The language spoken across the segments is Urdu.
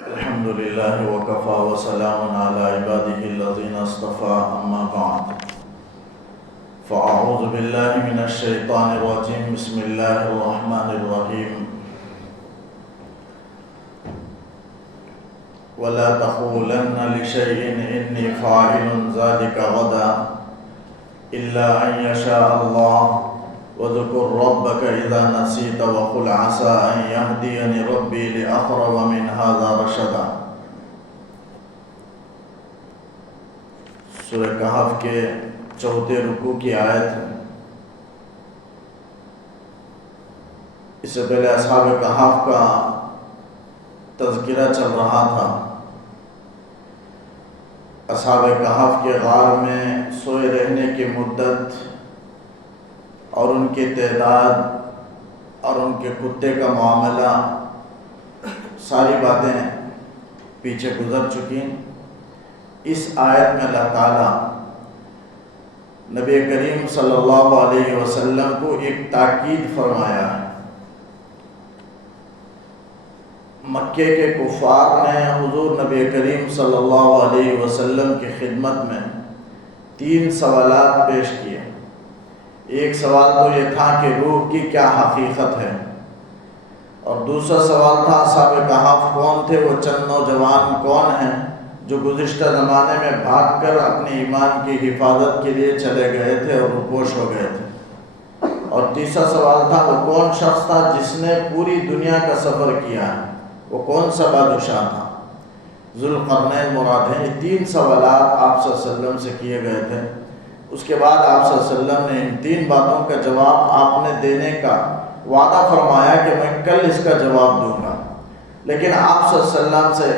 الحمد لله وكفى وسلام على عباده الذين اصطفى أما بعد فأعوذ بالله من الشيطان الرجيم بسم الله الرحمن الرحيم ولا تقولن لشيء إني فاعل ذلك غدا إلا أن يشاء الله وَاذْكُرْ رَبَّكَ إِذَا نَسِيتَ وَقُلْ عَسَىٰ أَن يَهْدِيَنِ رَبِّي لِأَقْرَبَ مِنْ هَٰذَا رَشَدًا۔ سورہ کہف کے چوتھے رکوع کی آیت ہے۔ اس سے پہلے اصحاب کہف کا تذکرہ چل رہا تھا۔ اصحاب کہف کے غار میں سوئے رہنے کی مدت اور ان کی تعداد اور ان کے کتے کا معاملہ، ساری باتیں پیچھے گزر چکی۔ اس آیت میں اللہ تعالیٰ نبی کریم صلی اللہ علیہ وسلم کو ایک تاکید فرمایا ہے۔ مکے کے کفار نے حضور نبی کریم صلی اللہ علیہ وسلم کی خدمت میں 3 سوالات پیش کیے۔ ایک سوال تو یہ تھا کہ روح کی کیا حقیقت ہے، اور دوسرا سوال تھا اصحاب کہف کون تھے، وہ چند نوجوان کون ہیں جو گزشتہ زمانے میں بھاگ کر اپنے ایمان کی حفاظت کے لیے چلے گئے تھے اور روپوش ہو گئے تھے، اور تیسرا سوال تھا وہ کون شخص تھا جس نے پوری دنیا کا سفر کیا ہے، وہ کون سا بادشاہ تھا۔ ذوالقرنین مراد ہیں۔ یہ 3 سوالات آپ صلی اللہ علیہ وسلم سے کیے گئے تھے۔ اس کے بعد آپ صلی اللہ علیہ وسلم نے ان 3 باتوں کا جواب آپ نے دینے کا وعدہ فرمایا کہ میں کل اس کا جواب دوں گا، لیکن آپ صلی اللہ علیہ وسلم سے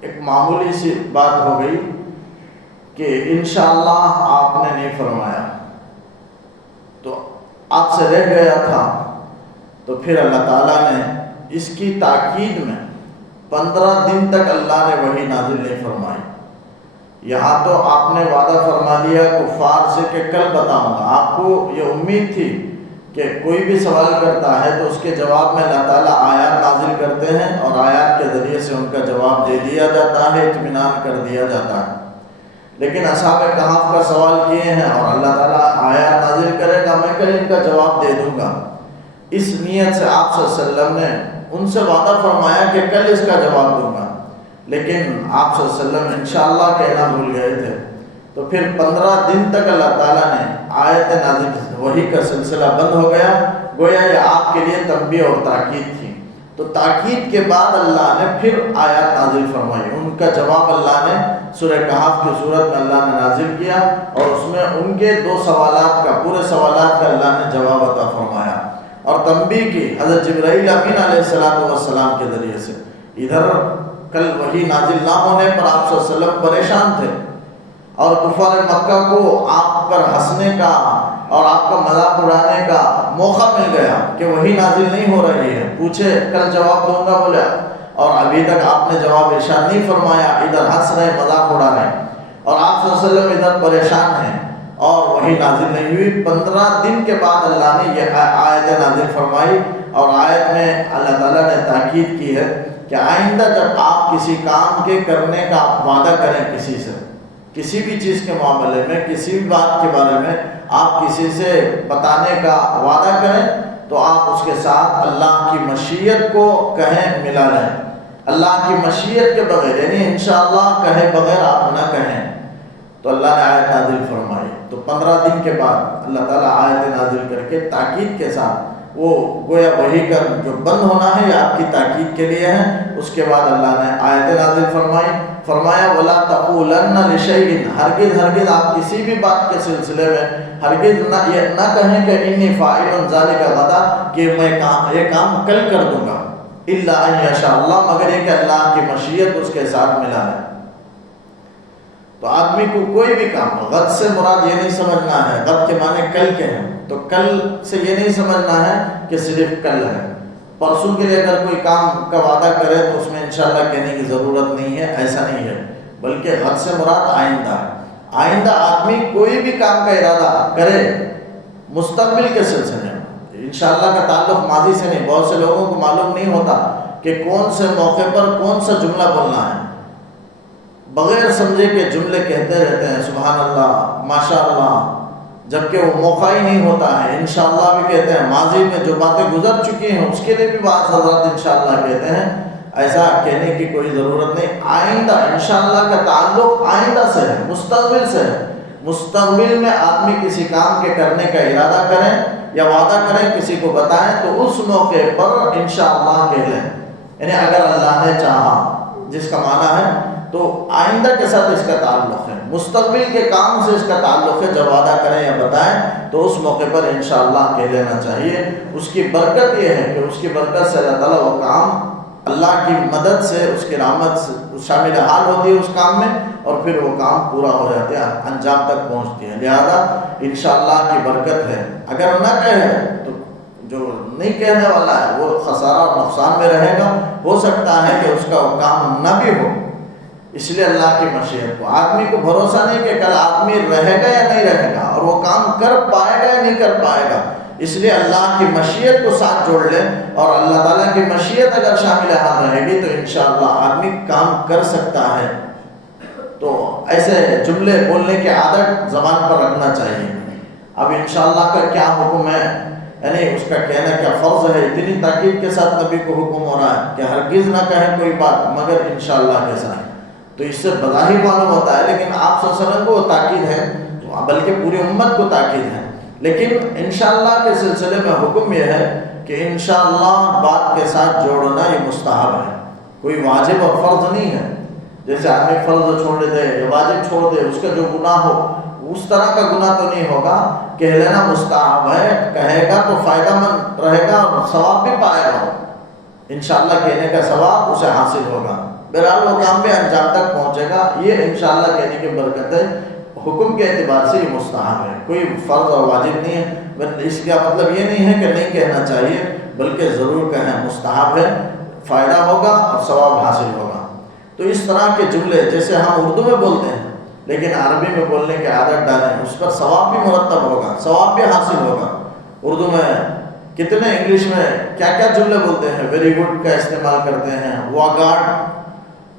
ایک معمولی سی بات ہو گئی کہ انشاءاللہ آپ نے نہیں فرمایا، تو آپ سے رہ گیا تھا۔ تو پھر اللہ تعالیٰ نے اس کی تاکید میں 15 دن تک اللہ نے وحی نازل نہیں فرمائی۔ یہاں تو آپ نے وعدہ فرما لیا کفار سے کہ کل بتاؤں گا۔ آپ کو یہ امید تھی کہ کوئی بھی سوال کرتا ہے تو اس کے جواب میں اللہ تعالیٰ آیات نازل کرتے ہیں اور آیات کے ذریعے سے ان کا جواب دے دیا جاتا ہے، اطمینان کر دیا جاتا ہے۔ لیکن اصحاب کہف کا سوال کیے ہیں اور اللہ تعالیٰ آیات نازل کرے گا، میں کل ان کا جواب دے دوں گا۔ اس نیت سے آپ صلی اللہ علیہ وسلم نے ان سے وعدہ فرمایا کہ کل اس کا جواب دوں گا، لیکن آپ صلی اللہ علیہ وسلم انشاءاللہ کہنا بھول گئے تھے۔ تو پھر 15 دن تک اللہ تعالیٰ نے آیت نازل، وحی کا سلسلہ بند ہو گیا، گویا یہ آپ کے لیے تنبیہ اور تاکید تھی۔ تو تاکید کے بعد اللہ نے پھر آیات نازل فرمائی، ان کا جواب اللہ نے سورہ کہف کی صورت میں اللہ نے نازل کیا، اور اس میں ان کے 2 سوالات کا، پورے سوالات کا اللہ نے جواب عطا فرمایا اور تنبیہ کی حضرت جبرائیل امین علیہ السلام کے ذریعے سے۔ ادھر کل وحی نازل نہ ہونے پر آپ صلی اللہ علیہ وسلم پریشان تھے، اور کفار مکہ کو آپ پر ہنسنے کا اور آپ کا مذاق اڑانے کا موقع مل گیا کہ وحی نازل نہیں ہو رہی ہے۔ پوچھے کل جواب دوں گا بولا، اور ابھی تک آپ نے جواب ارشاد نہیں فرمایا، ادھر ہنس رہے، مذاق اڑا رہے ہیں، اور آپ صلی اللہ علیہ وسلم ادھر پریشان ہیں اور وحی نازل نہیں ہوئی۔ 15 دن کے بعد اللہ نے یہ آیت نازل فرمائی، اور آیت میں اللہ تعالیٰ نے تاکید کی ہے کہ آئندہ جب آپ کسی کام کے کرنے کا وعدہ کریں کسی سے، کسی بھی چیز کے معاملے میں، کسی بھی بات کے بارے میں آپ کسی سے بتانے کا وعدہ کریں، تو آپ اس کے ساتھ اللہ کی مشیت کو کہیں، ملا لیں۔ اللہ کی مشیت کے بغیر، یعنی انشاءاللہ کہے بغیر آپ نہ کہیں۔ تو اللہ نے آیت نازل فرمائی۔ تو 15 دن کے بعد اللہ تعالیٰ آیت نازل کر کے تاکید کے ساتھ، وہ گویا وحی کا جو بند ہونا ہے یہ آپ کی تاکید کے لیے ہے۔ اس کے بعد اللہ نے آیت نازل فرمایا وَلَا تَقُولَنَّ لِشَيْءٍ، ہرگز آپ کسی بھی بات کے سلسلے میں ہرگز یہ نہ کہیں کہ اِنِّی فَاعِلٌ ذَلِكَ غَدًا، کہ میں یہ کام کل کر دوں گا، إِلَّا أَن يَشَاءَ اللَّهُ، مگر یہ کہ اللہ کی مشیت اس کے ساتھ ملا ہے۔ تو آدمی کو کوئی بھی کام، غد سے مراد یہ نہیں سمجھنا ہے، غد کے معنی کل کے ہیں، تو کل سے یہ نہیں سمجھنا ہے کہ صرف کل ہے۔ پرسوں کے لیے اگر کوئی کام کا وعدہ کرے تو اس میں انشاءاللہ کہنے کی ضرورت نہیں ہے، ایسا نہیں ہے، بلکہ غد سے مراد آئندہ ہے۔ آئندہ آدمی کوئی بھی کام کا ارادہ کرے مستقبل کے سلسلے میں، انشاءاللہ کا تعلق ماضی سے نہیں۔ بہت سے لوگوں کو معلوم نہیں ہوتا کہ کون سے موقع پر کون سا جملہ بولنا ہے، بغیر سمجھے کہ جملے کہتے رہتے ہیں سبحان اللہ، ماشاء اللہ، جبکہ وہ موقع ہی نہیں ہوتا ہے۔ انشاءاللہ بھی کہتے ہیں، ماضی میں جو باتیں گزر چکی ہیں اس کے لیے بھی بعض حضرات انشاءاللہ کہتے ہیں۔ ایسا کہنے کی کوئی ضرورت نہیں۔ آئندہ انشاءاللہ کا تعلق آئندہ سے ہے، مستقبل سے ہے۔ مستقبل میں آدمی کسی کام کے کرنے کا ارادہ کریں یا وعدہ کریں، کسی کو بتائیں تو اس موقع پر انشاءاللہ کہہ لیں، یعنی اگر اللہ نے چاہا، جس کا معنی ہے تو آئندہ کے ساتھ اس کا تعلق ہے، مستقبل کے کام سے اس کا تعلق ہے۔ جب وعدہ کریں یا بتائیں تو اس موقع پر انشاءاللہ کہہ لینا چاہیے۔ اس کی برکت یہ ہے کہ اس کی برکت سے اللہ تعالیٰ وہ کام اللہ کی مدد سے، اس کی رحمت سے شامل حال ہوتی ہے اس کام میں، اور پھر وہ کام پورا ہو جاتا ہے، انجام تک پہنچتی ہے۔ لہذا انشاءاللہ کی برکت ہے۔ اگر نہ کہے تو جو نہیں کہنے والا ہے وہ خسارہ اور نقصان میں رہے گا، ہو سکتا ہے کہ اس کا وہ کام نہ بھی ہو۔ اس لیے اللہ کی مشیت کو، آدمی کو بھروسہ نہیں کہ کل آدمی رہے گا یا نہیں رہے گا، اور وہ کام کر پائے گا یا نہیں کر پائے گا۔ اس لیے اللہ کی مشیت کو ساتھ جوڑ لیں، اور اللہ تعالیٰ کی مشیت اگر شامل حال رہے گی تو انشاءاللہ آدمی کام کر سکتا ہے۔ تو ایسے جملے بولنے کی عادت زبان پر رکھنا چاہیے۔ اب انشاءاللہ کا کیا حکم ہے، یعنی اس کا کہنا کیا فرض ہے، اتنی تاکید کے ساتھ نبی کو حکم ہو رہا ہے کہ ہرگز نہ کہیں کوئی بات مگر انشاءاللہ کے ساتھ۔ تو اس سے بظاہر معلوم ہوتا ہے، لیکن آپ صلی اللہ علیہ وسلم کو وہ تاکید ہے، بلکہ پوری امت کو تاکید ہے۔ لیکن انشاءاللہ کے سلسلے میں حکم یہ ہے کہ انشاءاللہ بات کے ساتھ جوڑنا یہ مستحب ہے، کوئی واجب اور فرض نہیں ہے۔ جیسے آدمی فرض چھوڑ دے یا واجب چھوڑ دے، اس کا جو گناہ ہو اس طرح کا گناہ تو نہیں ہوگا۔ کہہ لینا مستحب ہے، کہے گا تو فائدہ مند رہے گا اور ثواب بھی پائے گا، انشاءاللہ کہنے کا ثواب اسے حاصل ہوگا۔ بہرحال وہ کام بھی انجام تک پہنچے گا۔ یہ انشاءاللہ کہنے کی برکت ہے، حکم کے اعتبار سے یہ مستحب ہے، کوئی فرض اور واجب نہیں ہے۔ اس کا مطلب یہ نہیں ہے کہ نہیں کہنا چاہیے، بلکہ ضرور کہیں، مستحب ہے، فائدہ ہوگا اور ثواب حاصل ہوگا۔ تو اس طرح کے جملے جیسے ہم اردو میں بولتے ہیں لیکن عربی میں بولنے کی عادت ڈالیں، اس پر ثواب بھی مرتب ہوگا، ثواب بھی حاصل ہوگا۔ اردو میں کتنے انگلش میں کیا کیا جملے بولتے ہیں، ویری گڈ کا استعمال کرتے ہیں، واگاڈ،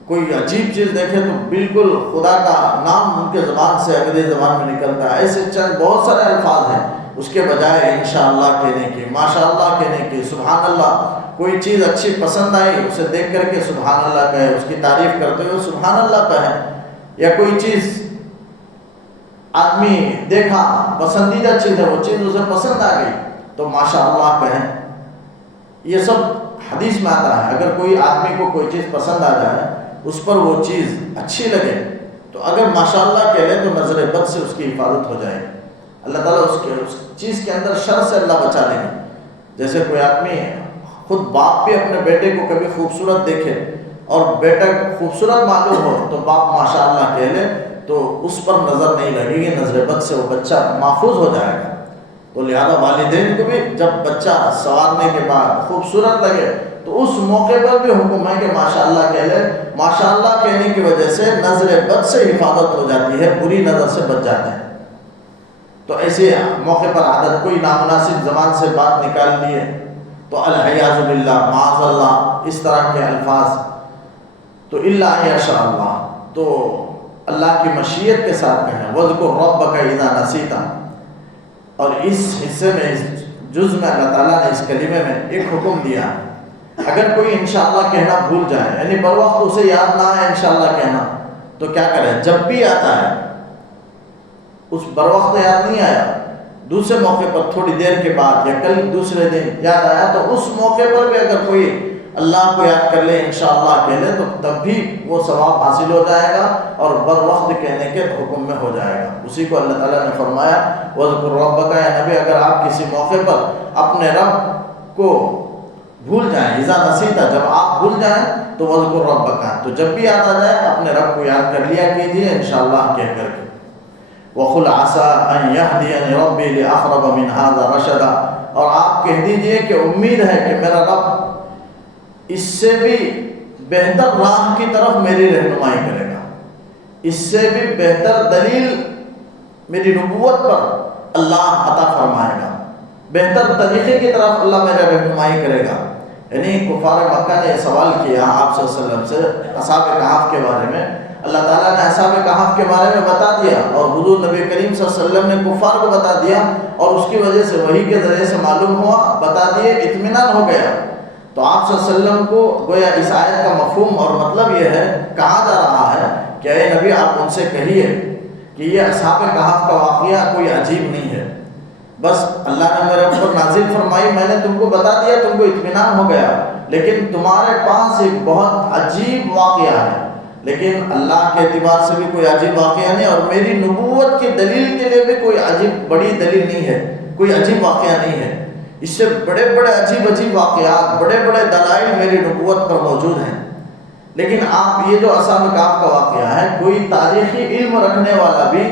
کوئی عجیب چیز دیکھے تو بالکل خدا کا نام ان کے زبان سے اگلی زبان میں نکلتا ہے۔ ایسے چند بہت سارے الفاظ ہیں، اس کے بجائے انشاءاللہ کہنے کی، ماشاءاللہ کہنے کی، سبحان اللہ، کوئی چیز اچھی پسند آئی اسے دیکھ کر کے سبحان اللہ کہے، اس کی تعریف کرتے ہوئے سبحان اللہ کہیں، یا کوئی چیز آدمی دیکھا پسندیدہ چیز ہے، وہ چیز اسے پسند آ گئی تو ماشاءاللہ کہیں۔ یہ سب حدیث میں آتا ہے، اگر کوئی آدمی کو کوئی چیز پسند آ جائے، اس پر وہ چیز اچھی لگے تو اگر ماشاءاللہ کہہ لے تو نظر بد سے اس کی حفاظت ہو جائے گی، اللہ تعالیٰ اس چیز کے اندر شر سے اللہ بچا لیں گے۔ جیسے کوئی آدمی، خود باپ بھی اپنے بیٹے کو کبھی خوبصورت دیکھے اور بیٹا خوبصورت معلوم ہو تو باپ ماشاءاللہ کہہ لے تو اس پر نظر نہیں لگے گی، نظر بد سے وہ بچہ محفوظ ہو جائے گا۔ تو لہذا والدین کو بھی جب بچہ سنوارنے کے بعد خوبصورت لگے تو اس موقع پر بھی حکم ہے کہ ماشاءاللہ کہہ لے۔ ماشاءاللہ کہنے کی وجہ سے نظر بد سے حفاظت ہو جاتی ہے، بری نظر سے بچ جاتے ہیں۔ تو ایسے موقع پر عادت، کوئی نامناسب زبان سے بات نکال لیے تو الحیاذ باللہ، معاذ اللہ، اس طرح کے الفاظ، تو الا یشاء اللہ، تو اللہ کی مشیت کے ساتھ کہیں، وَاذْكُرْ رَبَّكَ إِذَا نَسِيتَ۔ اور اس حصے میں، اس جز میں اللہ تعالیٰ نے اس کلمے میں ایک حکم دیا، اگر کوئی انشاءاللہ کہنا بھول جائے، یعنی بر وقت اسے یاد نہ آئے انشاءاللہ کہنا، تو کیا کرے، جب بھی آتا ہے، اس بر وقت یاد نہیں آیا، دوسرے موقع پر تھوڑی دیر کے بعد یا کل دوسرے دن یاد آیا تو اس موقع پر بھی اگر کوئی اللہ کو یاد کر لے، انشاءاللہ کہہ لے، تو تب بھی وہ ثواب حاصل ہو جائے گا اور بر وقت کہنے کے حکم میں ہو جائے گا۔ اسی کو اللہ تعالیٰ نے فرمایا وَاذْكُرْ رَبَّكَ، یا نبی اگر آپ کسی موقع پر اپنے رب کو بھول جائیں، اذا نسیتا، جب آپ بھول جائیں تو وَاذْكُرْ رَبَّكَ، تو جب بھی یاد آ جائے اپنے رب کو یاد کر لیا کیجیے انشاءاللہ کہہ کر کے۔ وَقُلْ عَسَىٰ أَن يَهْدِيَنِ رَبِّي لِأَقْرَبَ مِنْ هَٰذَا رَشَدًا، اور آپ کہہ دیجئے کہ امید ہے کہ میرا رب اس سے بھی بہتر راہ کی طرف میری رہنمائی کرے گا، اس سے بھی بہتر دلیل میری نبوت پر اللہ عطا فرمائے گا، بہتر طریقے کی طرف اللہ میرا رہنمائی کرے گا۔ یعنی کفار مکہ نے سوال کیا آپ صلی اللہ علیہ وسلم سے اصحاب کہف کے بارے میں، اللہ تعالیٰ نے اصحاب کہف کے بارے میں بتا دیا اور حضور نبی کریم صلی اللہ علیہ وسلم نے کفار کو بتا دیا، اور اس کی وجہ سے وحی کے ذریعے سے معلوم ہوا، بتا دیے، اطمینان ہو گیا۔ تو آپ صلی اللہ علیہ وسلم کو گویا اس آیت کا مفہوم اور مطلب یہ ہے، کہا جا رہا ہے کہ اے نبی آپ ان سے کہیے کہ یہ اصحاب کہف کا واقعہ کوئی عجیب نہیں ہے، بس اللہ نے میرے اوپر نازل فرمائی، میں نے تم کو بتا دیا، تم کو اطمینان ہو گیا، لیکن تمہارے پاس ایک بہت عجیب واقعہ ہے، لیکن اللہ کے اعتبار سے بھی کوئی عجیب واقعہ نہیں، اور میری نبوت کی دلیل کے لیے بھی کوئی عجیب بڑی دلیل نہیں ہے، کوئی عجیب واقعہ نہیں ہے۔ اس سے بڑے بڑے عجیب واقعات، بڑے بڑے دلائل میری نبوت پر موجود ہیں، لیکن آپ یہ جو اصحاب کہف کا واقعہ ہے، کوئی تاریخی علم رکھنے والا بھی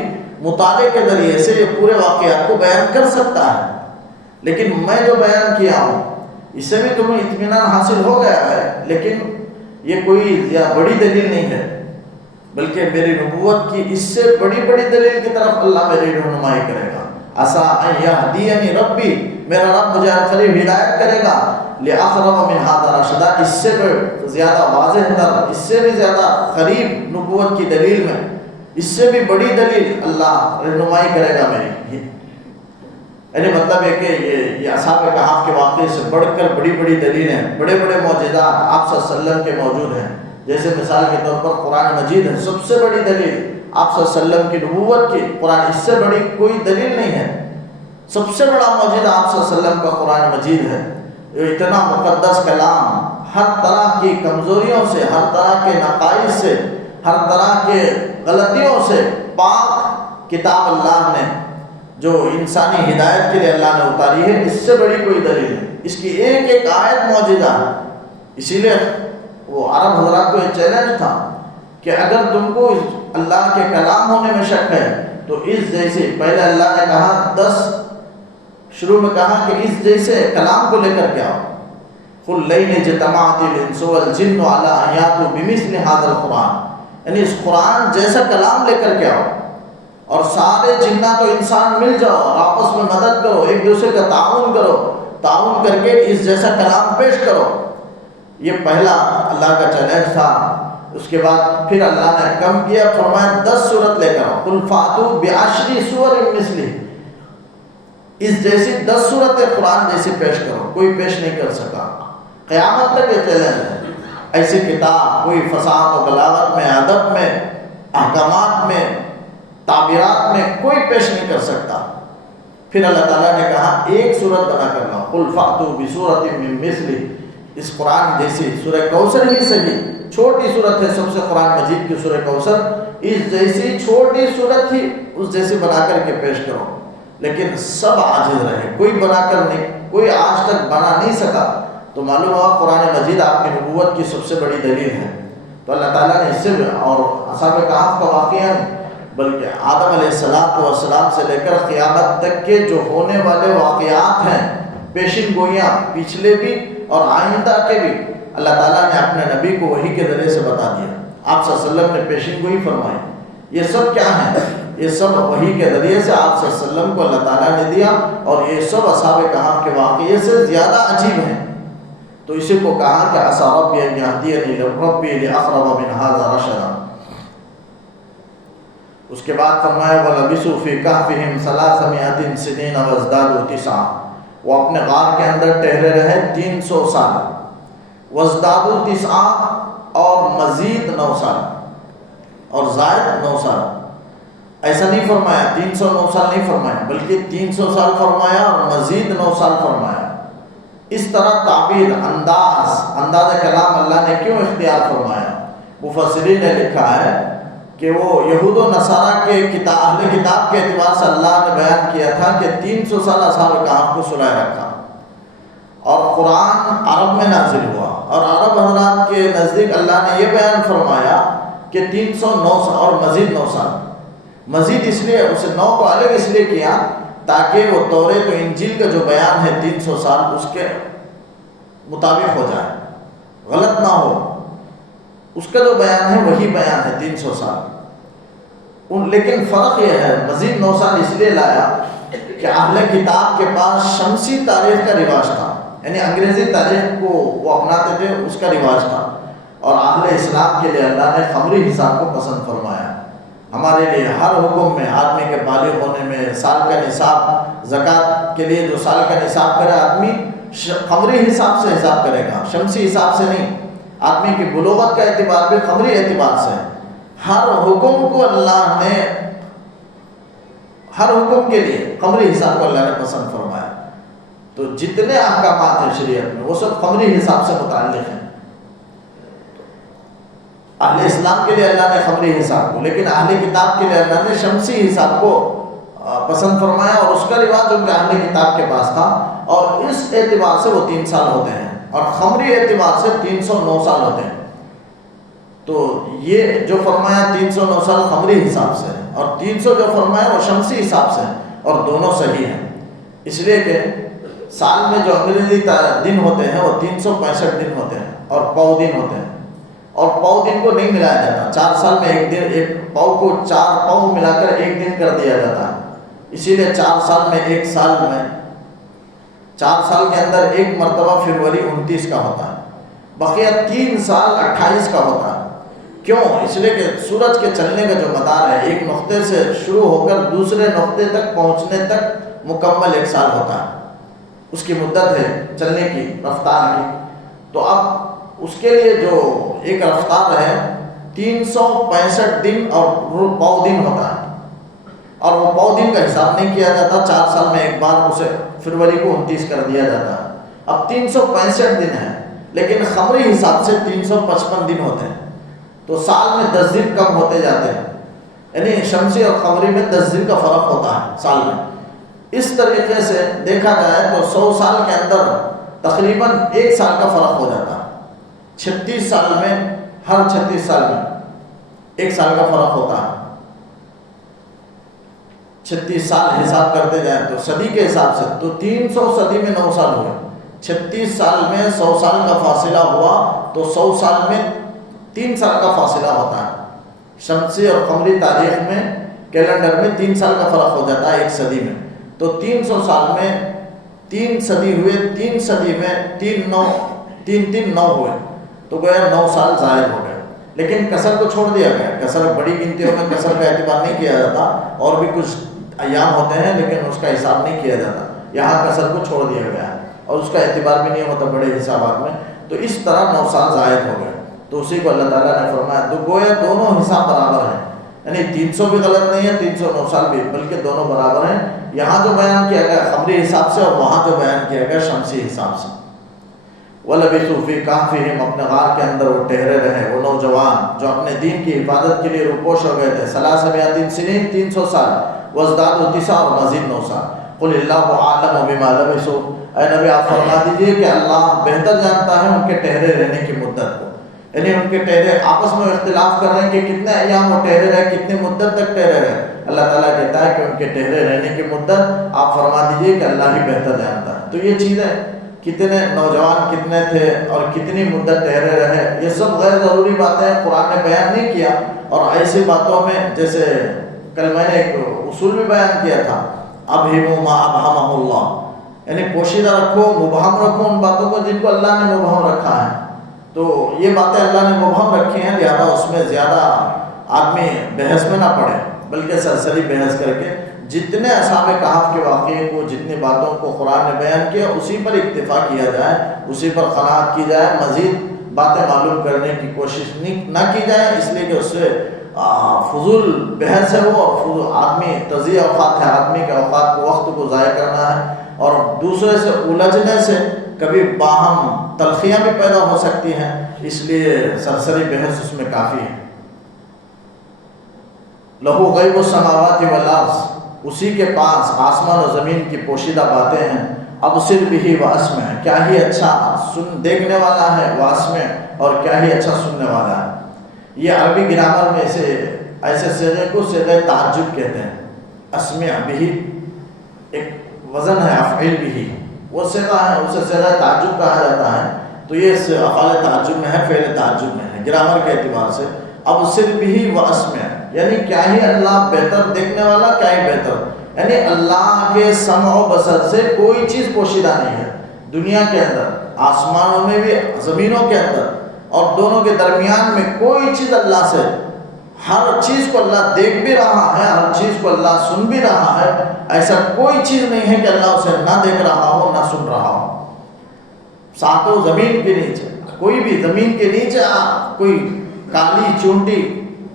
مطالعے کے ذریعے سے یہ پورے واقعات کو بیان کر سکتا ہے، لیکن میں جو بیان کیا ہوں اس سے بھی تمہیں اطمینان حاصل ہو گیا ہے، لیکن یہ کوئی بڑی دلیل نہیں ہے، بلکہ میری نبوت کی اس سے بڑی بڑی دلیل کی طرف اللہ میری رہنمائی کرے گا۔ عسیٰ ان یہدینی ربی، میرا رب مجھے قریب ہدایت کرے گا، لأقرب من ھذا رشدا، اس سے زیادہ واضح تر، اس سے بھی زیادہ قریب نبوت کی دلیل میں، اس سے بھی بڑی دلیل اللہ رہنمائی کرے گا میری۔ یعنی مطلب ہے کہ یہ اصحاب کہف کے واقعے سے بڑھ کر بڑی بڑی دلیلیں، بڑے بڑے معجزات آپ صلی اللہ علیہ وسلم کے موجود ہیں، جیسے مثال کے طور پر قرآن مجید ہے، سب سے بڑی دلیل آپ صلی اللہ علیہ وسلم کی نبوت کی قرآن، اس سے بڑی کوئی دلیل نہیں ہے۔ سب سے بڑا معجزہ آپ صلی اللہ علیہ وسلم کا قرآن مجید ہے، اتنا مقدس کلام، ہر طرح کی کمزوریوں سے، ہر طرح کے نقائص سے، ہر طرح کے غلطیوں سے پاک کتاب اللہ نے جو انسانی ہدایت کے لیے اللہ نے اتاری ہے، اس سے بڑی کوئی دلیل ہے، اس کی ایک ایک آیت معجزہ ہے۔ اسی لیے وہ عرب حضرات کو یہ چیلنج تھا کہ اگر تم کو اللہ کے کلام ہونے میں شک ہے تو اس جیسے، پہلے اللہ نے کہا شروع میں کہا کہ اس جیسے کلام کو لے کر کے آؤ، قُلْ لَئِنِ اجْتَمَعَتِ الْإِنسُ وَالْجِنُّ عَلَىٰ أَن يَأْتُوا بِمِثْلِ هَٰذَا الْقُرْآنِ، یعنی اس قرآن جیسا کلام لے کر کے آؤ، اور سارے جنات و انسان مل جاؤ اور آپس میں مدد کرو، ایک دوسرے کا تعاون کرو، تعاون کر کے اس جیسا کلام پیش کرو۔ یہ پہلا اللہ کا چیلنج تھا۔ اس کے بعد پھر اللہ نے کم کیا، فرمایا 10 سورت لے کر آؤ، قُلْ فَأْتُوا بِعَشْرِ سُوَرٍ مِثْلِهِ، اس جیسی 10 سورتیں قرآن جیسی پیش کرو، کوئی پیش نہیں کر سکا۔ قیامت تک یہ چیلنج ہے، ایسی کتاب کوئی فصاحت و بلاغت میں، ادب میں، احکامات میں، تعبیرات میں کوئی پیش نہیں کر سکتا۔ پھر اللہ تعالیٰ نے کہا ایک سورت بنا کر لاؤ، قُلْ فَأْتُوا بِسُورَةٍ مِّن مِّثْلِهِ، اس قرآن جیسی، سورہ کوثر ہی صحیح، چھوٹی سورت ہے سب سے قرآن مجید کی سورہ کوثر، اس جیسی چھوٹی سورت ہی اس جیسی بنا کر کے پیش کرو، لیکن سب عاجز رہے، کوئی بنا کر نہیں، کوئی آج تک بنا نہیں سکا۔ تو معلوم ہوا قرآن مجید آپ کی نبوت کی سب سے بڑی دلیل ہے۔ تو اللہ تعالیٰ نے اس سے اور اصحاب کہف کا واقعہ بلکہ آدم علیہ السلام سے لے کر قیامت تک کے جو ہونے والے واقعات ہیں، پیشین گوئیاں پچھلے بھی اور آئندہ کے بھی، اللہ تعالیٰ نے اپنے نبی کو وحی کے ذریعے سے بتا دیا، آپ صلی اللہ علیہ وسلم نے پیشین گوئی فرمائی۔ یہ سب کیا ہیں؟ یہ سب وحی کے ذریعے سے آپ صلی اللہ علیہ وسلم کو اللہ تعالیٰ نے دیا، اور یہ سب اصحاب کہف کے واقعے سے زیادہ عجیب ہیں۔ تو اسی کو کہا کہ عسیٰ ربی ان یہدینی ربی لأقرب من ھذا رشدا۔ اس کے بعد فرمایا وَلَبِثُوا فِي كَهْفِهِمْ 300 سِنِينَ وَازْدَادُوا 9، وہ اپنے غار کے اندر ٹھہرے رہے 300 سال، وَازْدَادُوا 9، اور مزید 9 سال، اور زائد 9 سال۔ ایسا نہیں فرمایا 309 سال نہیں فرمایا، بلکہ 300 سال فرمایا اور مزید 9 سال فرمایا۔ اس طرح تعبیر، انداز کلام اللہ نے کیوں اختیار فرمایا؟ مفسرین نے لکھا ہے کہ وہ یہود و نصارہ کے اہل کتاب کے اعتبار سے اللہ نے بیان کیا تھا کہ 300 سال اصحاب کہف کو سلائے رکھا، اور قرآن عرب میں نازل ہوا، اور عرب حضرات کے نزدیک اللہ نے یہ بیان فرمایا کہ 309 سال اور مزید 9 سال۔ مزید اس لیے اسے 9 کو الگ اس لیے کیا تاکہ وہ توریت و انجیل کا جو بیان ہے 300 سال اس کے مطابق ہو جائے، غلط نہ ہو، اس کا جو بیان ہے وہی بیان ہے 300 سال۔ لیکن فرق یہ ہے، مزید 9 سال اس لیے لایا کہ اہل کتاب کے پاس شمسی تاریخ کا رواج تھا، یعنی انگریزی تاریخ کو وہ اپناتے تھے، اس کا رواج تھا. اور اہل اسلام کے لیے اللہ نے قمری حساب کو پسند فرمایا. ہمارے لیے ہر حکم میں آدمی کے بالغ ہونے میں، سال کا نصاب زکوٰۃ کے لیے جو سال کا نصاب کرے آدمی قمری حساب سے حساب کرے گا، شمسی حساب سے نہیں. آدمی کی بلوغت کا اعتبار بھی قمری اعتبار سے ہے. ہر حکم کو اللہ نے، ہر حکم کے لیے قمری حساب کو اللہ نے پسند فرمایا. تو جتنے احکامات ہیں شریعت میں وہ سب قمری حساب سے متعلق ہیں. اہل اسلام کے لیے اللہ نے قمری حساب کو، لیکن اہل کتاب کے لیے اللہ نے شمسی حساب کو پسند فرمایا، اور اس کا رواج ان کے اہل کتاب کے پاس تھا. اور اس اعتبار سے وہ 3 سال ہوتے ہیں، اور قمری اعتبار سے 309 سال ہوتے ہیں. تو یہ جو فرمایا 309 سال قمری حساب سے ہے، اور 300 جو فرمایا وہ شمسی حساب سے ہے، اور دونوں صحیح ہیں. اس لیے کہ سال میں جو انگریزی دن ہوتے ہیں وہ 365 دن ہوتے ہیں، اور پاؤ دن ہوتے ہیں. اور پاؤ دن کو نہیں ملایا جاتا. 4 سال میں ایک دن، ایک پاؤ کو 4 پاؤ ملا کر ایک دن کر دیا جاتا ہے. اسی لیے 4 سال میں، ایک سال میں 4 سال کے اندر ایک مرتبہ فروری 29 کا ہوتا ہے، بقیہ 3 سال 28 کا ہوتا ہے. کیوں؟ اس لیے کہ سورج کے چلنے کا جو مدار ہے، ایک نقطے سے شروع ہو کر دوسرے نقطے تک پہنچنے تک مکمل 1 سال ہوتا ہے. اس کی مدت ہے چلنے کی، رفتار کی. تو اب اس کے لیے جو ایک رفتار ہے 365 دن اور پاؤ دن ہوتا ہے، اور وہ پاؤ دن کا حساب نہیں کیا جاتا. 4 سال میں ایک بار اسے فروری کو 29 کر دیا جاتا ہے. اب 365 دن ہے، لیکن قمری حساب سے 355 دن ہوتے ہیں. تو سال میں 10 دن کم ہوتے جاتے ہیں، یعنی شمسی اور قمری میں 10 دن کا فرق ہوتا ہے سال میں. اس طریقے سے دیکھا جائے تو 100 سال کے اندر تقریباً 1 سال کا فرق ہو جاتا ہے. 36 سال میں، ہر 36 سال میں 1 سال کا فرق ہوتا ہے. 36 سال حساب کرتے جائیں تو صدی کے حساب سے تو 300 صدی میں 9 سال ہوئے. 36 سال میں 100 سال کا فاصلہ ہوا تو 100 سال میں 3 سال کا فاصلہ ہوتا ہے. شمسی اور قمری تاریخ میں، کیلنڈر میں 3 سال کا فرق ہو جاتا ہے ایک صدی میں. تو 300 سال میں 3 صدی ہوئے، 3 صدی میں 3 9 ہوئے، تو گویا 9 سال زائد ہو گئے. لیکن کسر کو چھوڑ دیا گیا. کسر بڑی گنتیوں میں کسر کا اعتبار نہیں کیا جاتا، اور بھی کچھ ایام ہوتے ہیں لیکن اس کا حساب نہیں کیا جاتا. یہاں کسر کو چھوڑ دیا گیا ہے، اور اس کا اعتبار بھی نہیں ہوتا بڑے حسابات میں. تو اس طرح 9 سال زائد ہو گئے. تو اسی کو اللہ تعالیٰ نے فرمایا. تو گویا دونوں حساب برابر ہیں، یعنی 300 بھی غلط نہیں ہے، 309 سال بھی، بلکہ دونوں برابر ہیں. یہاں جو بیان کیا گیا قمری حساب سے، اور وہاں جو بیان کیا گیا شمسی حساب سے. وَلَبِثُوا فِي كَهْفِهِمْ، اپنے غار کے اندر وہ ٹھہرے رہے، وہ نوجوان جو اپنے دین کی حفاظت کے لیے روپوش ہو گئے تھے. 300 سنین، 300 سال، وَازْدَادُوا 9 اور مزید 9 سال. قُلِ اللَّهُ أَعْلَمُ بِمَا لَبِثُوا، اے نبی آپ فرما دیجئے کہ اللہ بہتر جانتا ہے ان کے ٹھہرے رہنے کی مدت کو. یعنی ان کے ٹھہرے، آپس میں اختلاف کر رہے ہیں کہ کتنے ایام وہ ٹھہرے رہے، کتنی مدت تک ٹھہرے رہے. اللہ تعالیٰ کہتا ہے کہ ان کے ٹھہرے رہنے کی مدت آپ فرما دیجئے کہ اللہ ہی بہتر جانتا ہے. تو یہ چیزیں، کتنے نوجوان کتنے تھے اور کتنی مدت ٹھہرے رہے، یہ سب غیر ضروری باتیں قرآن نے بیان نہیں کیا. اور ایسی باتوں میں، جیسے کل میں نے ایک اصول بھی بیان کیا تھا، ابہموا ما ابہمہ اللہ، یعنی پوشیدہ رکھو، مبہم رکھو ان باتوں کو جن کو اللہ نے مبہم رکھا ہے. تو یہ باتیں اللہ نے مبہم رکھی ہیں، لہذا اس میں زیادہ آدمی بحث میں نہ پڑے، بلکہ سرسری بحث کر کے جتنے اصحاب کہف کے واقعے کو، جتنی باتوں کو قرآن نے بیان کیا، اسی پر اکتفا کیا جائے، اسی پر قناعت کی جائے. مزید باتیں معلوم کرنے کی کوشش نہ کی جائے، اس لیے کہ اس سے فضول بحث ہے وہ، اور فضول آدمی تضیع اوقات ہے، آدمی کے اوقات کو، وقت کو ضائع کرنا ہے، اور دوسرے سے الجھنے سے کبھی باہم تلخیاں بھی پیدا ہو سکتی ہیں. اس لیے سرسری بحث اس میں کافی ہے. لہو غیب السماوات والارض، اسی کے پاس آسمان و زمین کی پوشیدہ باتیں ہیں. ابصر بہ واسمع، کیا ہی اچھا دیکھنے والا ہے، واسمع، اور کیا ہی اچھا سننے والا ہے. یہ عربی گرامر میں ایسے صیغے کو صیغہ تعجب کہتے ہیں. اسمع بہ ایک وزن ہے افعل بہ، وہ صیغہ ہے، اسے صیغہ تعجب کہا جاتا ہے. تو یہ افعال تعجب میں ہے، فعل تعجب میں ہے گرامر کے اعتبار سے. ابصر بہ واسمع، یعنی کیا ہی اللہ بہتر دیکھنے والا، کیا ہی بہتر، یعنی اللہ کے سمع و بصر سے کوئی چیز پوشیدہ نہیں ہے. دنیا کے اندر، آسمانوں میں بھی، زمینوں کے اندر، اور دونوں کے درمیان میں کوئی چیز اللہ سے، ہر چیز کو اللہ دیکھ بھی رہا ہے، ہر چیز کو اللہ سن بھی رہا ہے. ایسا کوئی چیز نہیں ہے کہ اللہ اسے نہ دیکھ رہا ہو نہ سن رہا ہو. ساتوں زمین کے نیچے، کوئی بھی زمین کے نیچے کوئی کالی چونٹی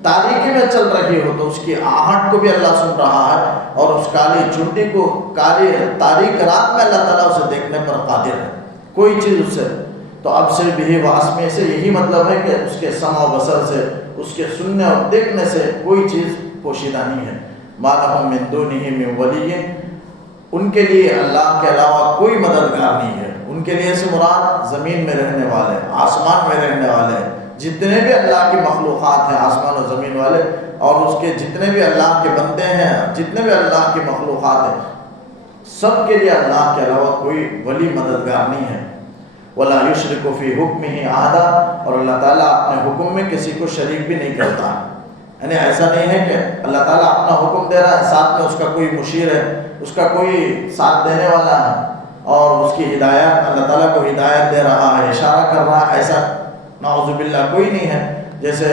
تاریکی میں چل رہی ہو تو اس کی آہٹ کو بھی اللہ سن رہا ہے، اور اس کالی چونٹی کو کالی تاریک رات میں اللہ تعالیٰ اسے دیکھنے پر قادر ہے. کوئی چیز اس سے، تو اب سے بھی واسمے سے یہی مطلب ہے کہ اس کے سمع و بصر سے، اس کے سننے اور دیکھنے سے کوئی چیز پوشیدہ نہیں ہے. ما لہم من دونہ من ولی، ان کے لیے اللہ کے علاوہ کوئی مددگار نہیں ہے. ان کے لیے سے مراد زمین میں رہنے والے، آسمان میں رہنے والے، جتنے بھی اللہ کی مخلوقات ہیں، آسمان و زمین والے، اور اس کے جتنے بھی اللہ کے بندے ہیں، جتنے بھی اللہ کی مخلوقات ہیں، سب کے لیے اللہ کے علاوہ کوئی ولی مددگار نہیں ہے. وَلَا يُشْرِكُ فِي حُكْمِهِ أَحَدًا، اور اللہ تعالیٰ اپنے حکم میں کسی کو شریک بھی نہیں کرتا. یعنی ایسا نہیں ہے کہ اللہ تعالیٰ اپنا حکم دے رہا ہے، ساتھ میں اس کا کوئی مشیر ہے، اس کا کوئی ساتھ دینے والا ہے، اور اس کی ہدایت، اللہ تعالیٰ کو ہدایت دے رہا ہے، اشارہ کر رہا ہے. ایسا نعوذ باللہ کوئی نہیں ہے. جیسے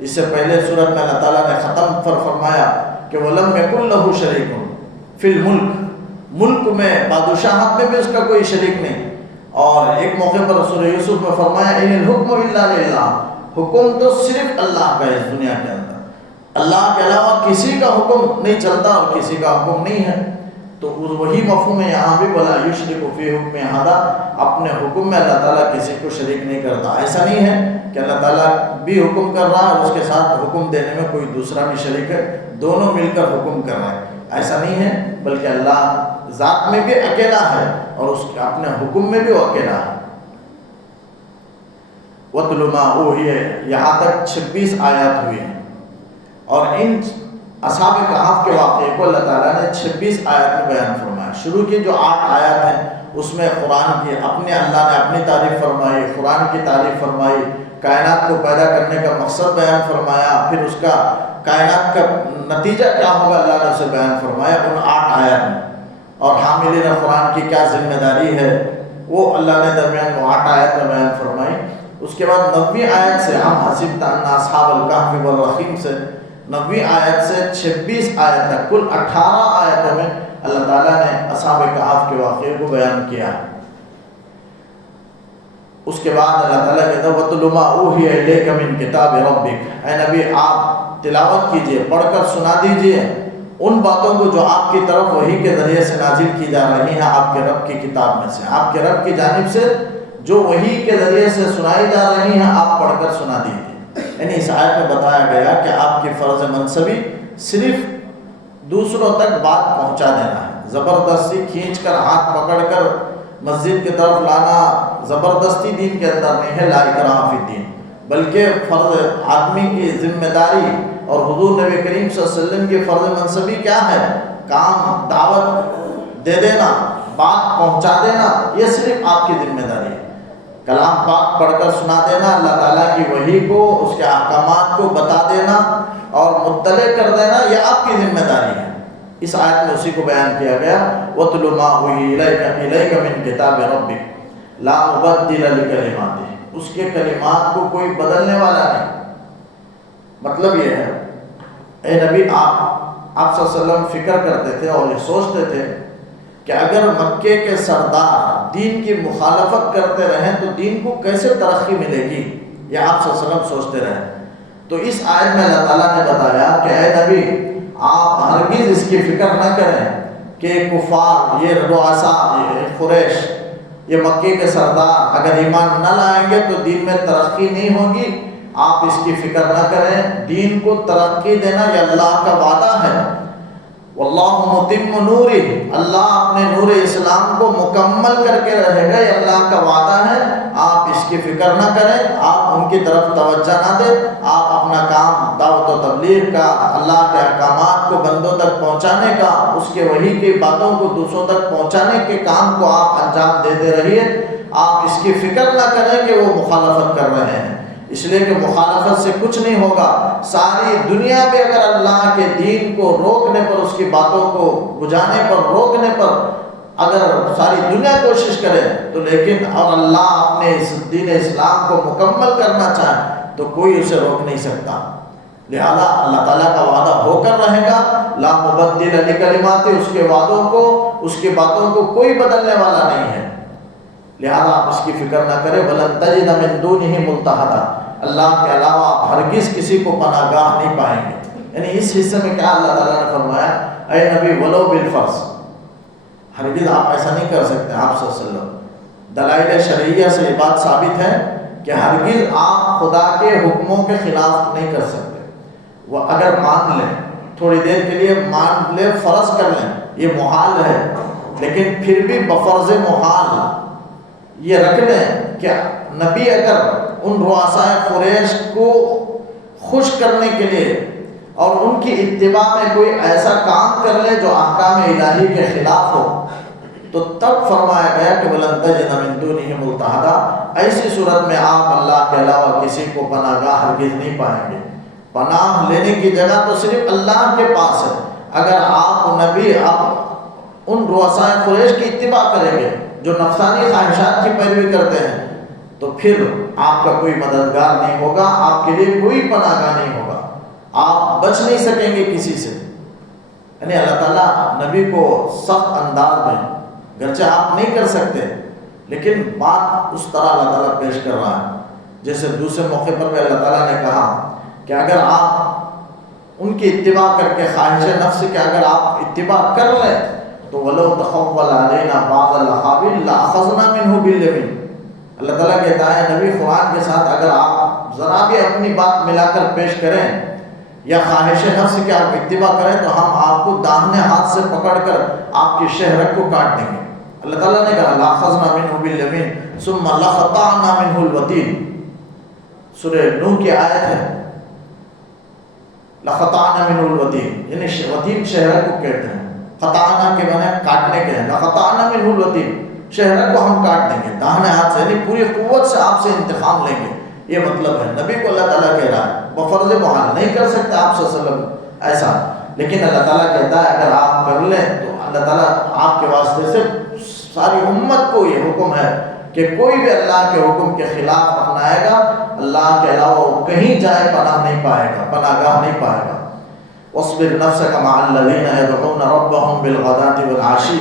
اس سے پہلے صورت میں اللہ تعالیٰ نے ختم فرمایا کہ وَلَمْ يَكُنْ لَهُ شَرِيكٌ فِي الْمُلْكِ، ملک میں، بادشاہت میں بھی اس کا کوئی شریک نہیں. اور ایک موقع پر سورہ یوسف میں فرمایا اِنِ الْحُكْمُ إِلَّا لِلَّهِ، حکم تو صرف اللہ کا ہے اس دنیا کے اندر، اللہ کے علاوہ کسی کا حکم نہیں چلتا اور کسی کا حکم نہیں ہے. تو وہی مفہوم ہے یہاں بھی، وَلَا يُشْرِكُ فِي حُكْمِهِ أَحَدًا، اپنے حکم میں اللہ تعالیٰ کسی کو شریک نہیں کرتا. ایسا نہیں ہے کہ اللہ تعالیٰ بھی حکم کر رہا ہے اور اس کے ساتھ حکم دینے میں کوئی دوسرا بھی شریک ہے، دونوں مل کر حکم کر رہے ہیں. ایسا نہیں ہے، بلکہ اللہ ذات میں بھی اکیلا ہے اور اس کے اپنے حکم میں بھی وہ اکیلا ہے. وَاتْلُ مَا أُوحِيَ، یہاں تک 26 آیات ہوئی ہیں، اور ان اصحاب کہف کے واقعے کو اللہ تعالیٰ نے 26 آیات میں بیان فرمایا. شروع کی جو 8 آیات ہیں اس میں قرآن کی اللہ نے اپنی تعریف فرمائی، قرآن کی تعریف فرمائی، کائنات کو پیدا کرنے کا مقصد بیان فرمایا، پھر اس کا کائنات کا نتیجہ کیا ہوگا اللہ نے اسے بیان فرمایا ان 8 آیات میں، اور حاملین قرآن کی کیا ذمہ داری ہے وہ اللہ نے درمیان وہ 8 آیات میں بیان فرمائی. اس کے بعد 90 آیت سے ہم حسبت ان اصحاب الکہف والرقیم سے 90 آیت سے 26 آیت تک کل 18 آیتوں میں اللہ تعالیٰ نے اصحاب کہف کے واقعے کو بیان کیا. اس کے بعد اللہ تعالیٰ کہتا ہے وَاتْلُ مَا أُوحِيَ إِلَيْكَ مِن كِتَابِ رَبِّكَ، اے نبی آپ تلاوت کیجئے، پڑھ کر سنا دیجئے ان باتوں کو جو آپ کی طرف وحی کے ذریعے سے نازل کی جا رہی ہیں آپ کے رب کی کتاب میں سے، آپ کے رب کی جانب سے جو وحی کے ذریعے سے سنائی جا رہی ہیں آپ پڑھ کر سنا دیجئے. یعنی اس آیت میں بتایا گیا کہ آپ کی فرض منصبی صرف دوسروں تک بات پہنچا دینا ہے. زبردستی کھینچ کر ہاتھ پکڑ کر مسجد کی طرف لانا زبردستی دین کے اندر نہیں ہے، لا اکراہ فی الدین، بلکہ فرض آدمی کی ذمہ داری اور حضور نبی کریم صلی اللہ علیہ وسلم کی فرض منصبی کیا ہے؟ کام، دعوت دے دینا، بات پہنچا دینا، یہ صرف آپ کی ذمہ داری ہے. کلام پاک پڑھ کر سنا دینا، اللہ تعالیٰ کی وحی کو، اس کے احکامات کو بتا دینا اور مطلع کر دینا، یہ آپ کی ذمہ داری ہے. اس آیت میں اسی کو بیان کیا گیا وَاتْلُ مَا أُوحِيَ إِلَيْكَ مِن كِتَابِ رَبِّكَ لَا مُبَدِّلَ لِكَلِمَاتِهِ، اس کے کلمات کو کوئی بدلنے والا نہیں. مطلب یہ ہے اے نبی آپ صلی اللہ علیہ وسلم فکر کرتے تھے اور یہ سوچتے تھے کہ اگر مکے کے سردار دین کی مخالفت کرتے رہیں تو دین کو کیسے ترقی ملے گی، یہ آپ صلی اللہ علیہ وسلم سوچتے رہے. تو اس آیت میں اللہ تعالیٰ نے بتایا کہ اے نبی آپ ہرگز اس کی فکر نہ کریں کہ کفار، یہ رؤساء، یہ قریش، یہ مکے کے سردار اگر ایمان نہ لائیں گے تو دین میں ترقی نہیں ہوگی. آپ اس کی فکر نہ کریں، دین کو ترقی دینا یہ اللہ کا وعدہ ہے. واللہ متم نورہ، اللہ اپنے نور اسلام کو مکمل کر کے رہے گا، یہ اللہ کا وعدہ ہے. آپ اس کی فکر نہ کریں، آپ ان کی طرف توجہ نہ دیں، آپ اپنا کام دعوت و تبلیغ کا، اللہ کے احکامات کو بندوں تک پہنچانے کا، اس کے وحی کی باتوں کو دوسروں تک پہنچانے کے کام کو آپ انجام دیتے رہیے. آپ اس کی فکر نہ کریں کہ وہ مخالفت کر رہے ہیں، اس لیے کہ مخالفت سے کچھ نہیں ہوگا. ساری دنیا میں اگر اللہ کے دین کو روکنے پر، اس کی باتوں کو بجھانے پر، روکنے پر اگر ساری دنیا کوشش کرے تو لیکن اور اللہ اپنے اس دین اسلام کو مکمل کرنا چاہے تو کوئی اسے روک نہیں سکتا۔ لہذا اللہ تعالیٰ کا وعدہ ہو کر رہے گا، لا مبدل لکلمات، اس کے وعدوں کو، اس کی باتوں کو کوئی بدلنے والا نہیں ہے۔ لہذا آپ اس کی فکر نہ کریں، وَلَن تَجِدَ مِن دُونِهِ مُلْتَحَدًا، اللہ کے علاوہ آپ ہرگز کسی کو پناہ گاہ نہیں پائیں گے۔ یعنی اس حصے میں کیا اللہ تعالیٰ نے فرمایا، اے نبی ولو بالفرض، ہرگز آپ ایسا نہیں کر سکتے۔ آپ صلی اللہ علیہ وسلم دلائل شرعیہ سے یہ بات ثابت ہے کہ ہرگز آپ خدا کے حکموں کے خلاف نہیں کر سکتے۔ وہ اگر مان لیں، تھوڑی دیر کے لیے مان لیں، فرض کر لیں، یہ محال ہے، لیکن پھر بھی بفرض محال یہ رکھ لیں کہ نبی اگر ان رؤسائے قریش کو خوش کرنے کے لیے اور ان کی اتباع میں کوئی ایسا کام کر لے جو احکام الہی کے خلاف ہو تو تب فرمایا گیا کہ وَلَن تَجِدَ مِن دُونِهِ مُلْتَحَدًا، ایسی صورت میں آپ اللہ کے علاوہ کسی کو پناہ گاہ ہرگز نہیں پائیں گے۔ پناہ لینے کی جگہ تو صرف اللہ کے پاس ہے۔ اگر آپ نبی آپ ان رؤسائے قریش کی اتباع کریں گے جو نفسانی خواہشات کی پیروی کرتے ہیں تو پھر آپ کا کوئی مددگار نہیں ہوگا، آپ کے لیے کوئی پناہ گاہ نہیں ہوگا، آپ بچ نہیں سکیں گے کسی سے۔ یعنی اللہ تعالیٰ نبی کو سخت انداز میں، گرچہ آپ نہیں کر سکتے لیکن بات اس طرح اللہ تعالیٰ پیش کر رہا ہے۔ جیسے دوسرے موقع پر بھی اللہ تعالیٰ نے کہا کہ اگر آپ ان کی اتباع کر کے خواہش نفس کے اگر آپ اتباع کر لیں تو وَلَوْ تَقَوَّلَ عَلَيْنَا بَعْضَ الْأَقَاوِيلِ لَأَخَذْنَا مِنْهُ بِالْيَمِينِ۔ اللہ تعالیٰ کہتا ہے نبی قرآن کے ساتھ اگر آپ ذرا بھی اپنی بات ملا کر پیش کریں یا خواہش نفس کی آپ اتباع کریں تو ہم آپ کو داہنے ہاتھ سے پکڑ کر آپ کی شہرت کو کاٹ دیں گے۔ اللہ تعالیٰ نے کہا لَأَخَذْنَا مِنْهُ بِالْيَمِينِ ثُمَّ لَقَطَعْنَا مِنْهُ الْوَتِينَ، سورہ نوح کی آیت ہے۔ لَقَطَعْنَا مِنْهُ الْوَتِينَ یعنی وتین شہرت کو کہتے ہیں، قطعنا کے معنی کاٹنے کے ہیں، لَقَطَعْنَا مِنْهُ الْوَتِينَ، شہرت کو ہم کاٹ دیں گے داہنے ہاتھ سے، یعنی پوری قوت سے آپ سے انتقام لیں گے۔ یہ مطلب ہے نبی کو اللہ تعالیٰ کہہ رہا ہے، بفرض محال نہیں کر سکتے آپ صلی اللہ علیہ وسلم ایسا، لیکن اللہ تعالیٰ کہتا ہے اگر آپ کر لیں تو اللہ تعالیٰ آپ کے واسطے سے ساری امت کو یہ حکم ہے کہ کوئی بھی اللہ کے حکم کے خلاف اپنائے گا اللہ کے علاوہ وہ کہیں جائے پناہ نہیں پائے گا، پناہ گاہ نہیں پائے گا۔ وَاصْبِرْ نَفْسَكَ مَعَ الَّذِينَ يَدْعُونَ رَبَّهُمْ بِالْغَدَاةِ وَالْعَشِيِّ۔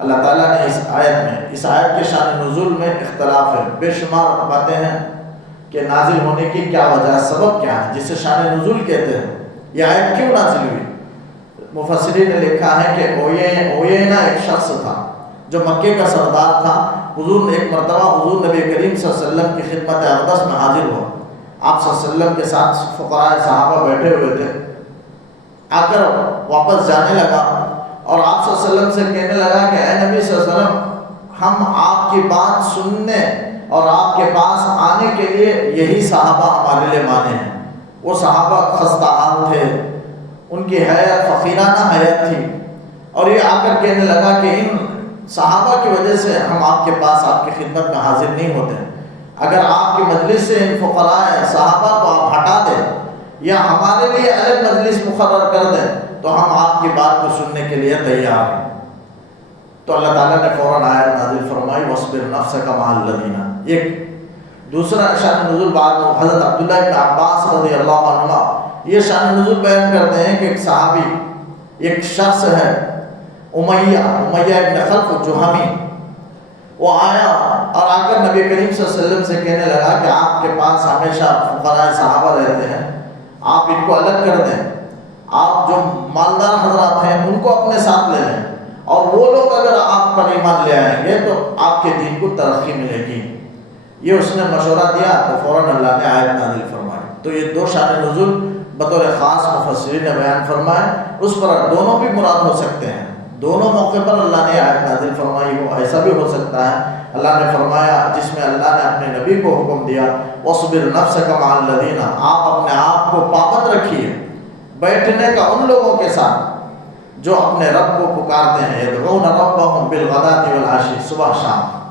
اللہ تعالیٰ نے اس آیت میں، اس آیت کے شان نزول میں اختلاف ہے، بے شمار باتیں ہیں کہ نازل ہونے کی کیا وجہ، سبب کیا ہے جسے شان نزول کہتے ہیں، یہ آیت کیوں نازل ہوئی۔ مفسرین نے لکھا ہے کہ اوینا ایک شخص تھا جو مکے کا سردار تھا۔ حضور نے ایک مرتبہ حضور نبی کریم صلی اللہ علیہ وسلم کی خدمت اقدس میں حاضر ہوا، آپ صلی اللہ علیہ وسلم کے ساتھ فقراء صحابہ بیٹھے ہوئے تھے، آ کر واپس جانے لگا اور آپ صلی اللہ علیہ وسلم سے کہنے لگا کہ اے نبی صلی اللہ علیہ وسلم، ہم آپ کی بات سننے اور آپ کے پاس آنے کے لیے یہی صحابہ ہمارے لیے مانے ہیں۔ وہ صحابہ خستہ حال تھے، ان کی حیات فقیرانہ حیات تھی، اور یہ آ کر کہنے لگا کہ ان صحابہ کی وجہ سے ہم آپ کے پاس آپ کی خدمت میں حاضر نہیں ہوتے، اگر آپ کی مجلس سے ان فقراء صحابہ کو آپ ہٹا دیں یا ہمارے لیے الگ مجلس مقرر کر دیں تو ہم آپ کی بات کو سننے کے لیے تیار ہیں۔ تو اللہ تعالیٰ نے فوراً آیت نازل فرمائی وَاصْبِرْ نَفْسَكَ مَعَ الَّذِينَ۔ ایک دوسرا شان نزول بعد میں حضرت عبداللہ بن عباس رضی اللہ عنہ یہ شان نزول بیان کرتے ہیں کہ ایک صحابی، ایک شخص ہے امیہ ابن خلف جہمی، وہ آیا اور آ کر نبی کریم صلی اللہ علیہ وسلم سے کہنے لگا کہ آپ کے پاس ہمیشہ فقراء صحابہ رہتے ہیں، آپ ان کو الگ کر دیں، آپ جو مالدار حضرات ہیں ان کو اپنے ساتھ لے لیں، اور وہ لوگ اگر آپ پر ایمان لے آئیں گے تو آپ کے دین کو ترقی ملے گی۔ یہ اس نے مشورہ دیا تو فوراً اللہ نے آیت نازل فرمائی۔ تو یہ دو شان نزول بطور خاص مفسرین نے بیان فرمائے، اس پر دونوں بھی مراد ہو سکتے ہیں، دونوں موقع پر اللہ نے آیت نازل فرمائی ہو، ایسا بھی ہو سکتا ہے اللہ نے فرمایا جس میں اللہ نے اپنے نبی کو حکم دیا وَاصْبِرْ نَفْسَكَ مَعَ الَّذِينَ، آپ اپنے آپ کو پابند رکھیے بیٹھنے کا ان لوگوں کے ساتھ جو اپنے رب کو پکارتے ہیں، يَدْعُونَ رَبَّهُمْ بِالْغَدَاةِ وَالْعَشِيِّ، صبح شام،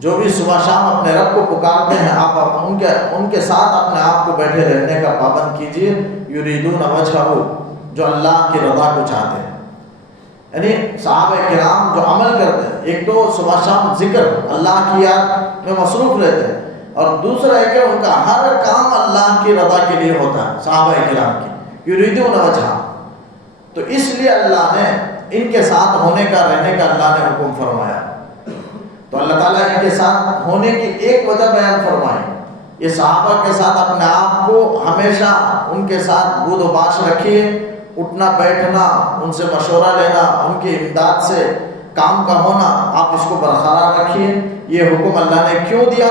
جو بھی صبح شام اپنے رب کو پکارتے ہیں آپ ان کے ساتھ اپنے آپ کو بیٹھے رہنے کا پابند کیجیے، يُرِيدُونَ وَجْهَهُ، جو اللہ کی رضا کو چاہتے ہیں۔ یعنی صحابہ کرام جو عمل کرتے ہیں، ایک تو صبح شام ذکر اللہ کی یاد میں مصروف رہتے ہیں، اور دوسرا ہے کہ ان کا ہر کام اللہ کی رضا کے لیے ہوتا ہے صحابہ کرام کی، یریدون وجہ. تو اس لیے اللہ نے ان کے ساتھ ہونے کا، رہنے کا اللہ نے حکم فرمایا. تو اللہ تعالیٰ ان کے ساتھ ہونے کی ایک وجہ بیان فرمائی، یہ صحابہ کے ساتھ اپنے آپ کو ہمیشہ ان کے ساتھ بود و باش رکھیے، اٹھنا بیٹھنا، ان سے مشورہ لینا، ان کی امداد سے کام کا ہونا، آپ اس کو برقرار رکھیے. یہ حکم اللہ نے کیوں دیا؟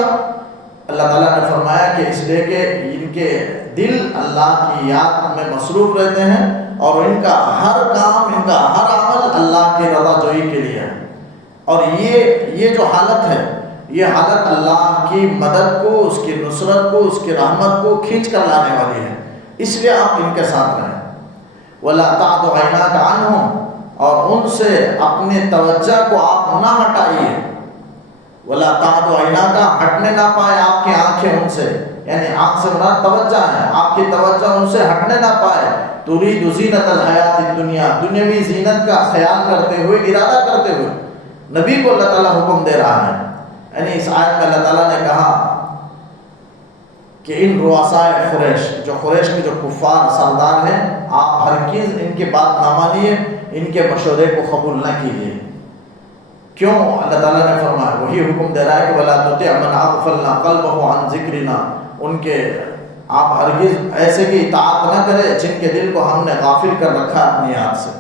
اللہ تعالیٰ نے فرمایا کہ اس لیے کہ ان کے دل اللہ کی یاد میں مصروف رہتے ہیں، اور ان کا ہر کام، ان کا ہر عمل اللہ کی رضا جوئی کے لیے ہے. اور یہ جو حالت ہے، یہ حالت اللہ کی مدد کو، اس کی نصرت کو، اس کی رحمت کو کھینچ کر لانے والی ہے. اس لیے آپ ان کے ساتھ رہیں. وَلَا تَعْدُ عَيْنَاكَ عَنْهُمْ، اور ان سے اپنے توجہ کو آپ نہ ہٹائیے. وَلَا تَعْدُ عَيْنَاكَ، ہٹنے نہ پائے آپ کی آنکھیں ان سے، یعنی آنکھ سے مراد توجہ ہے، آپ کی توجہ ان سے ہٹنے نہ پائے. تُرِيدُ زِينَةَ الْحَيَاةِ الدُّنْيَا، دنیاوی زینت کا خیال کرتے ہوئے، ارادہ کرتے ہوئے نبی کو اللہ تعالیٰ حکم دے رہا ہے. یعنی اس آیت میں اللہ تعالیٰ نے کہا کہ ان رؤساء قریش، جو قریش کے جو کفار سردار ہیں، آپ ہرگز ان کی بات نہ مانیے، ان کے مشورے کو قبول نہ کیجیے. کیوں؟ اللہ تعالیٰ نے فرمایا، وہی حکم دے رہا ہے کہ وَلَا تُطِعْ مَنْ أَغْفَلْنَا قَلْبَهُ عَنْ ذِكْرِنَا، ان کے آپ ہرگز ایسے کی اطاعت نہ کرے جن کے دل کو ہم نے غافل کر رکھا اپنی یاد سے.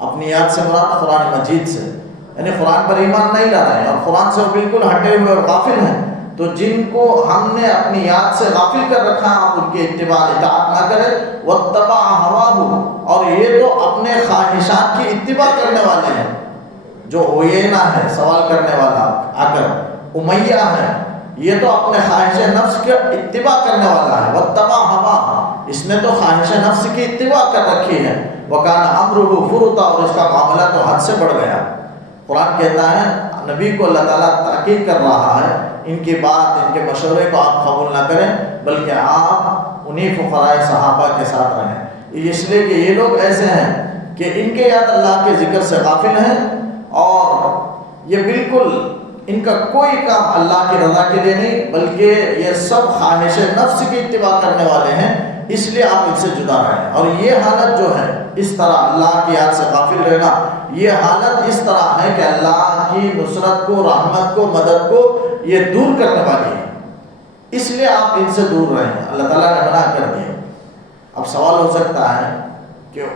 اپنی یاد سے مراد قرآن مجید سے، یعنی قرآن پر ایمان نہیں لا رہے ہیں اور قرآن سے وہ بالکل ہٹے ہوئے اور غافل ہیں. تو جن کو ہم نے اپنی یاد سے غافل کر رکھا، آپ ان کی اتباع اطاعت نہ کریں. وَاتَّبَعَ هَوَاهُ، اور یہ تو اپنے خواہشات کی اتباع کرنے والے ہیں. جو اویینہ ہے سوال کرنے والا، اگر امیہ ہے، یہ تو اپنے خواہش نفس کی اتباع کرنے والا ہے. وَاتَّبَعَ هَوَاهُ، اس نے تو خواہش نفس کی اتباع کر رکھی ہے. وَكَانَ أَمْرُهُ فُرُطًا، اور اس کا معاملہ تو حد سے بڑھ گیا. قرآن کہتا ہے، نبی کو اللہ تعالیٰ تاکید کر رہا ہے، ان کی بات، ان کے مشورے کو آپ قبول نہ کریں، بلکہ آپ انہی فقراء صحابہ کے ساتھ رہیں. اس لیے کہ یہ لوگ ایسے ہیں کہ ان کے یاد اللہ کے ذکر سے غافل ہیں، اور یہ بالکل ان کا کوئی کام اللہ کی رضا کے لیے نہیں، بلکہ یہ سب خواہش نفس کی اتباع کرنے والے ہیں. اس لیے آپ ان سے جدا رہیں. اور یہ حالت جو ہے، اس طرح اللہ کی یاد سے غافل رہنا، یہ حالت اس طرح ہے کہ اللہ کی نصرت کو، رحمت کو، مدد کو یہ دور کرنے والی ہے. اس لیے آپ ان سے دور رہیں. اللہ تعالیٰ نے منع کر دیا. اب سوال ہو سکتا ہے کہ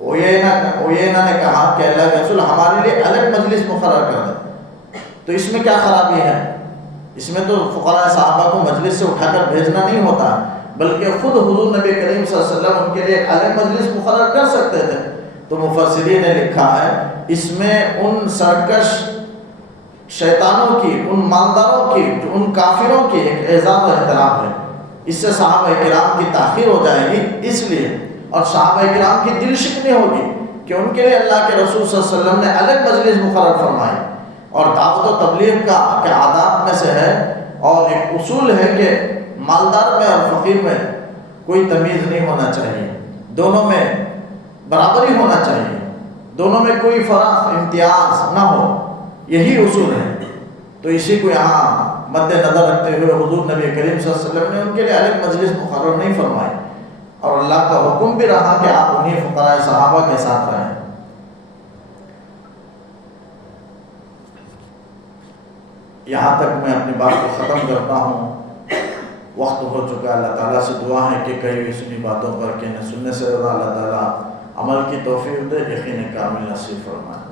اویینہ نے کہا کہ اللہ کے رسول ہمارے لیے الگ مجلس مقرر کر دیں، تو اس میں کیا خرابی ہے؟ اس میں تو فقراء صحابہ کو مجلس سے اٹھا کر بھیجنا نہیں ہوتا، بلکہ خود حضور نبی کریم صلی اللہ علیہ وسلم ان کے لیے الگ مجلس مقرر کر سکتے تھے. تو مفسرین نے لکھا ہے، اس میں ان سرکش شیطانوں کی، ان مالداروں کی، ان کافروں کی ایک اعزاز و احترام ہے. اس سے صحابہ کرام کی تاخیر ہو جائے گی، اس لیے، اور صحابہ کرام کی دل شکنی ہوگی کہ ان کے لیے اللہ کے رسول صلی اللہ علیہ وسلم نے الگ مجلس مقرر فرمائی. اور دعوت و تبلیغ کا آداب میں سے ہے، اور ایک اصول ہے کہ مالدار میں اور فقیر میں کوئی تمیز نہیں ہونا چاہیے، دونوں میں برابری ہونا چاہیے، دونوں میں کوئی فرق امتیاز نہ ہو. یہی اصول ہے. تو اسی کو یہاں مد نظر رکھتے ہوئے حضور نبی کریم صلی اللہ علیہ وسلم نے ان کے لیے الگ مجلس مقرر نہیں فرمائی، اور اللہ کا حکم بھی رہا کہ آپ انہی فقراء صحابہ کے ساتھ رہیں. یہاں تک میں اپنی بات کو ختم کرتا ہوں. وقت ہو چکا. اللہ تعالیٰ سے دعا ہے کہ کئی ہوئی سنی باتوں پر کہ سننے سے اللہ تعالیٰ عمل کی توفیق دے، یقین کامل نصیب فرمائے.